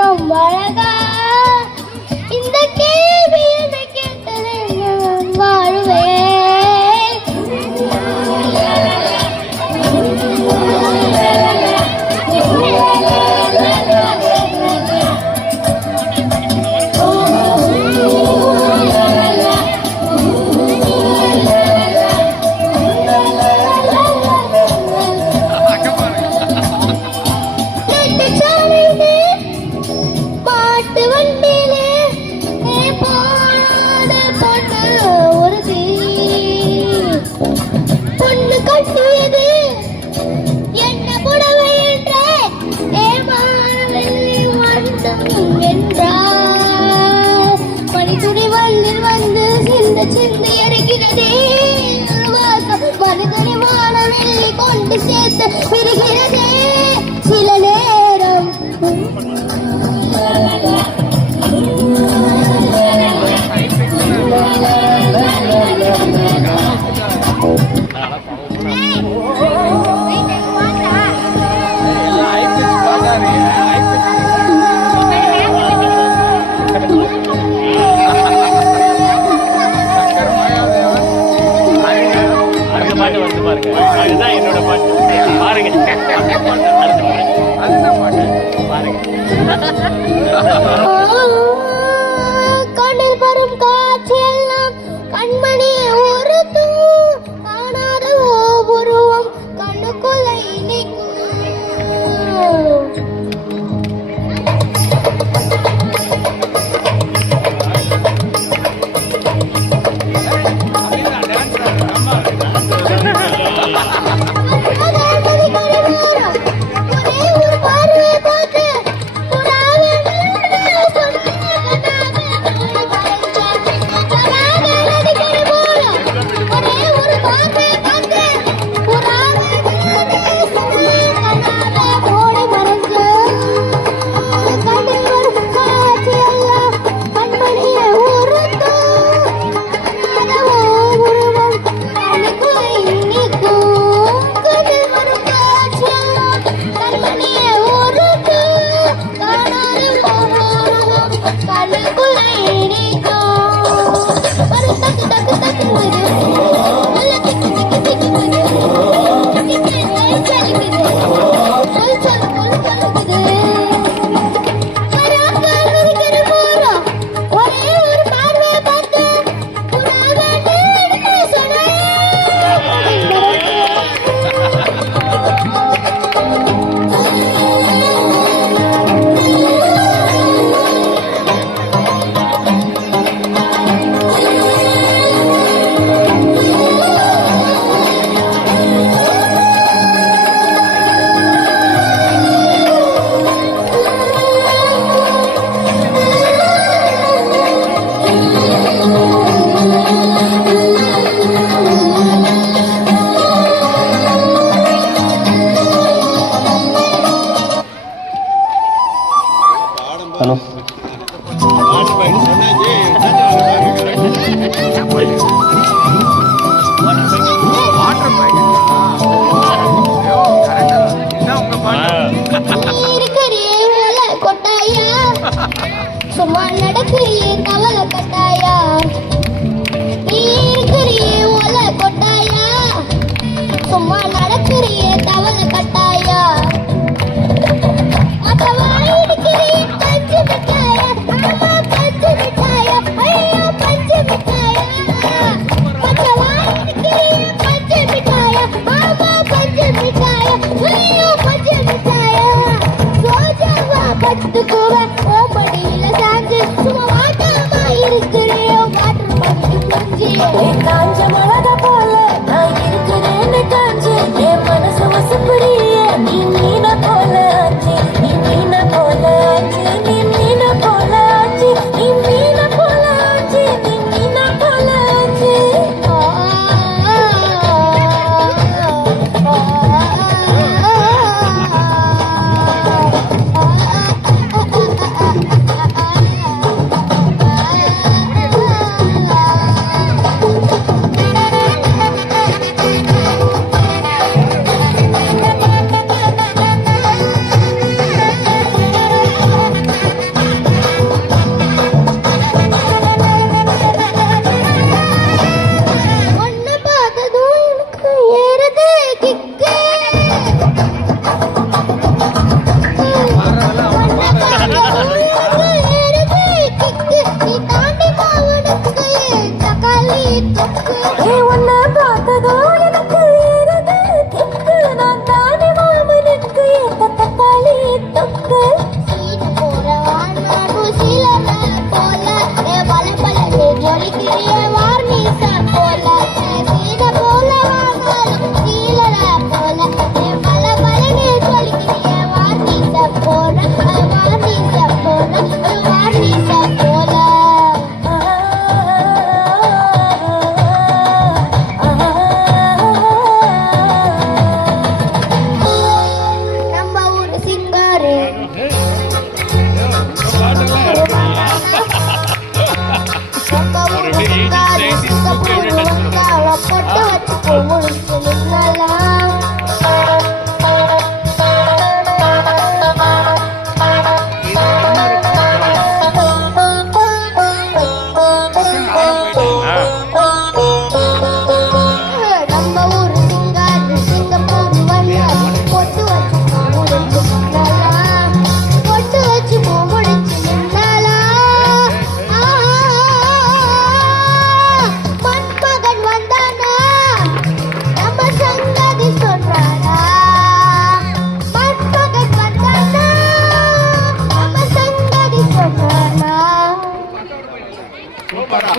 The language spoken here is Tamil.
ரொம்ப அழகா இந்த கேள்வி என்னை கேட்டது நான் வாழ்வேன். கொண்டு சேர்த்து பிரிகிறதே சில நேரம். அதுதான் என்னோட பாட்டு பாருங்க. கண்ணில் வரும் காட்சி எல்லாம் கண்மணியை உறுத்தும், காணாத உருவம் கண்ணுக்குள்ளே நிற்கும். சும்மா நடக்கிறியே தவள கட்டாயா, நீ இருக்கிறியே ஒல கொட்டாயா, சும்மா நடக்கிறியே தவள கட்டாயா, மத்தவா இருக்கிறியே பஞ்சு மிட்டாயா, ஆமா பஞ்சு மிட்டாயா, ஐயோ பஞ்சு மிட்டாயா, மத்தவா இருக்கிறியே பஞ்சு மிட்டாயா, ஆமா பஞ்சு மிட்டாயா, ஐயோ பஞ்சு மிட்டாயா, சோஜாவா பத்துக்குவ ஓம்படியில சாஞ்சு சும்மா வாட்டாமா இருக்கிறியோ வாட்டர் பண்ணி புரிஞ்சு காஞ்ச மிளகா போல நான் இருக்கிறேன்னு காஞ்சு என் மனசு வசப்புரிய நீ மீன போல ஆச்சு, நீ மீன போல ஆச்சு, நீ மீன போல ஆச்சு, நீ மீன போல ஆச்சு, நீ மீன போல ஆச்சு. பாட்டெல்லாம் எனக்கு